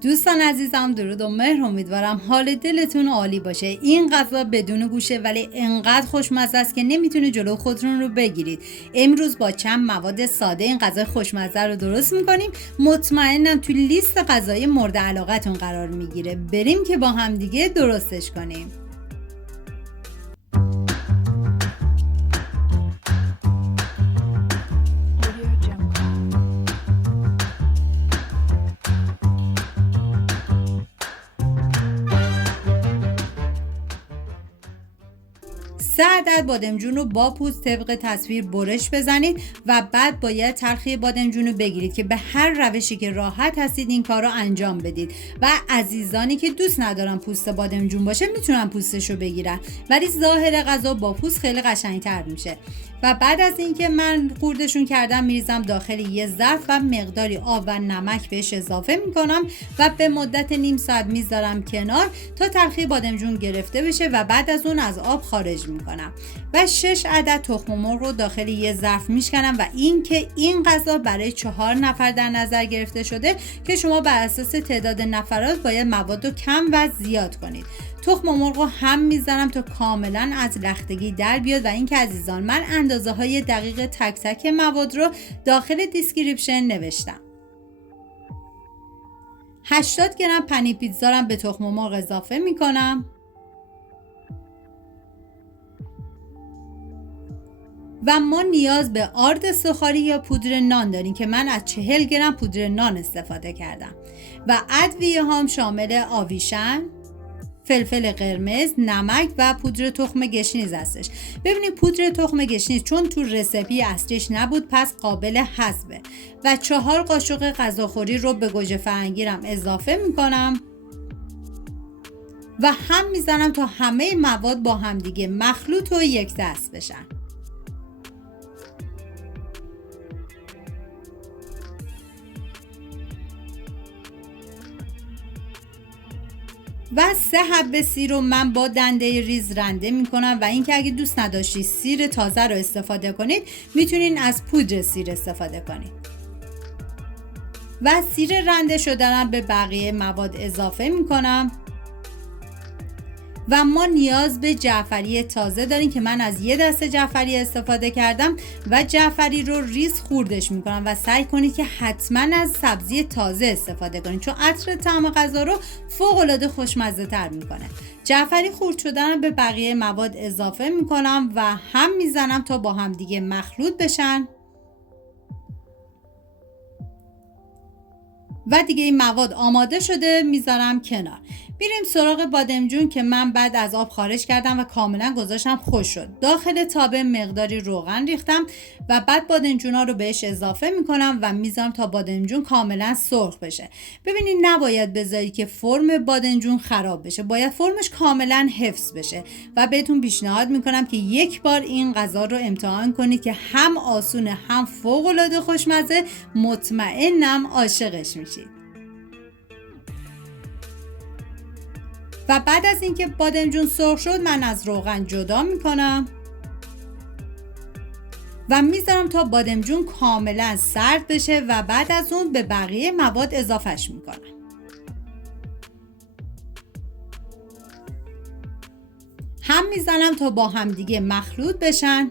دوستان عزیزم، درود و مهر. امیدوارم حال دلتون عالی باشه. این غذا بدون گوشه ولی انقدر خوشمزه است که نمیتونه جلو خودتون رو بگیرید. امروز با چند مواد ساده این غذای خوشمزه رو درست میکنیم. مطمئنم توی لیست غذای مورد علاقتون قرار میگیره. بریم که با هم دیگه درستش کنیم. سه عدد بادمجون رو با پوست طبق تصویر برش بزنید و بعد باید تلخی بادمجون رو بگیرید که به هر روشی که راحت هستید این کار رو انجام بدید. و عزیزانی که دوست ندارن پوست بادمجون باشه میتونن پوستش رو بگیرن، ولی ظاهر غذا با پوست خیلی قشنگتر میشه. و بعد از اینکه من خوردشون کردم میریزم داخل یه ظرف و مقداری آب و نمک بهش اضافه میکنم و به مدت نیم ساعت میذارم کنار تا تلخی بادمجون گرفته بشه و بعد از اون از آب خارج میکنم. و 6 عدد تخم مرغ رو داخل یه ظرف میشکنم و این غذا برای 4 نفر در نظر گرفته شده که شما بر اساس تعداد نفرات باید مواد رو کم و زیاد کنید. تخم مرغ رو هم میزنم تا کاملا از لختگی در بیاد. و اینکه عزیزان، من اندازه های دقیق تک تک مواد رو داخل دیسکریپشن نوشتم. 80 گرم پنیر پیتزا رو به تخم مرغ اضافه میکنم و ما نیاز به آرد سوخاری یا پودر نان داریم که من از 40 گرم پودر نان استفاده کردم. و ادویه هم شامل آویشن، فلفل قرمز، نمک و پودر تخم گشنیز هستش. ببینید پودر تخم گشنیز چون تو رسیپی اصلیش نبود پس قابل حذفه. و 4 قاشق غذاخوری رو به گوجه فرنگیرم اضافه میکنم و هم میزنم تا همه مواد با همدیگه مخلوط و یک دست بشن. و 3 حبه سیر رو من با دنده ریز رنده میکنم. و اینکه اگه دوست نداشتید سیر تازه رو استفاده کنید میتونین از پودر سیر استفاده کنید. و سیر رنده شده رو به بقیه مواد اضافه میکنم. و ما نیاز به جعفری تازه داریم که من از 1 دسته جعفری استفاده کردم و جعفری رو ریز خوردش میکنم. و سعی کنید که حتما از سبزی تازه استفاده کنید چون عطر طعم غذا رو فوق العاده خوشمزه تر میکنه. جعفری خورد شدن رو به بقیه مواد اضافه میکنم و هم میزنم تا با هم دیگه مخلوط بشن. و دیگه این مواد آماده شده، میذارم کنار. میریم سراغ بادمجون که من بعد از آب خارج کردم و کاملا گذاشتم خوش شد. داخل تابه مقداری روغن ریختم و بعد بادمجونا رو بهش اضافه میکنم و میذارم تا بادمجون کاملا سرخ بشه. ببینید نباید بذاری که فرم بادمجون خراب بشه، باید فرمش کاملا حفظ بشه. و بهتون پیشنهاد میکنم که یک بار این غذا رو امتحان کنید که هم آسونه هم فوق العاده خوشمزه. مطمئنم عاشقش میشید. و بعد از اینکه بادمجون سرخ شد من از روغن جدا میکنم و میذارم تا بادمجون کاملا سرد بشه و بعد از اون به بقیه مواد اضافهش میکنم. هم میزنم تا با هم دیگه مخلوط بشن.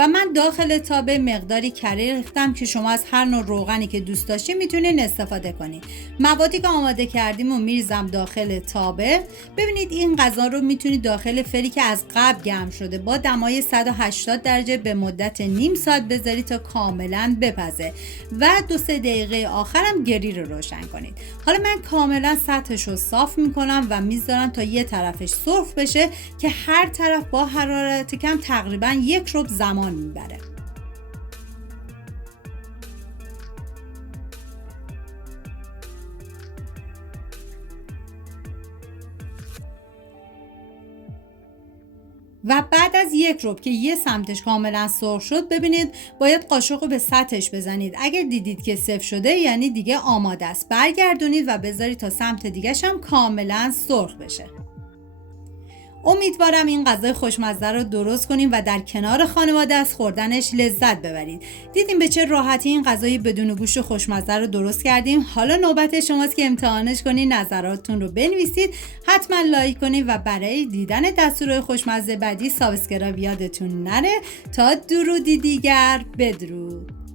و من داخل تابه مقداری کره ریختم که شما از هر نوع روغنی که دوست داشتید میتونین استفاده کنید. موادی که آماده کردیم و میریزم داخل تابه. ببینید این غذا رو میتونید داخل فری که از قبل گرم شده با دمای 180 درجه به مدت نیم ساعت بذارید تا کاملا بپزه و 2-3 دقیقه آخرم گریل رو روشن کنید. حالا من کاملا سطحش رو صاف میکنم و میذارم تا یه طرفش سرخ بشه که هر طرف با حرارت کم تقریبا 1 ربع زمان میبره. و بعد از 1 ربع که یه سمتش کاملا سرخ شد ببینید باید قاشق رو به سطحش بزنید. اگر دیدید که سفت شده یعنی دیگه آماده است. برگردونید و بذارید تا سمت دیگه‌ش هم کاملا سرخ بشه. امیدوارم این غذای خوشمزه رو درست کنیم و در کنار خانواده از خوردنش لذت ببرید. دیدیم به چه راحتی این غذای بدون گوشت خوشمزه رو درست کردیم. حالا نوبت شماست که امتحانش کنید، نظراتتون رو بنویسید، حتما لایک کنید و برای دیدن دستورهای خوشمزه بعدی سابسکرایب یادتون نره. تا درودی دیگر، بدرود.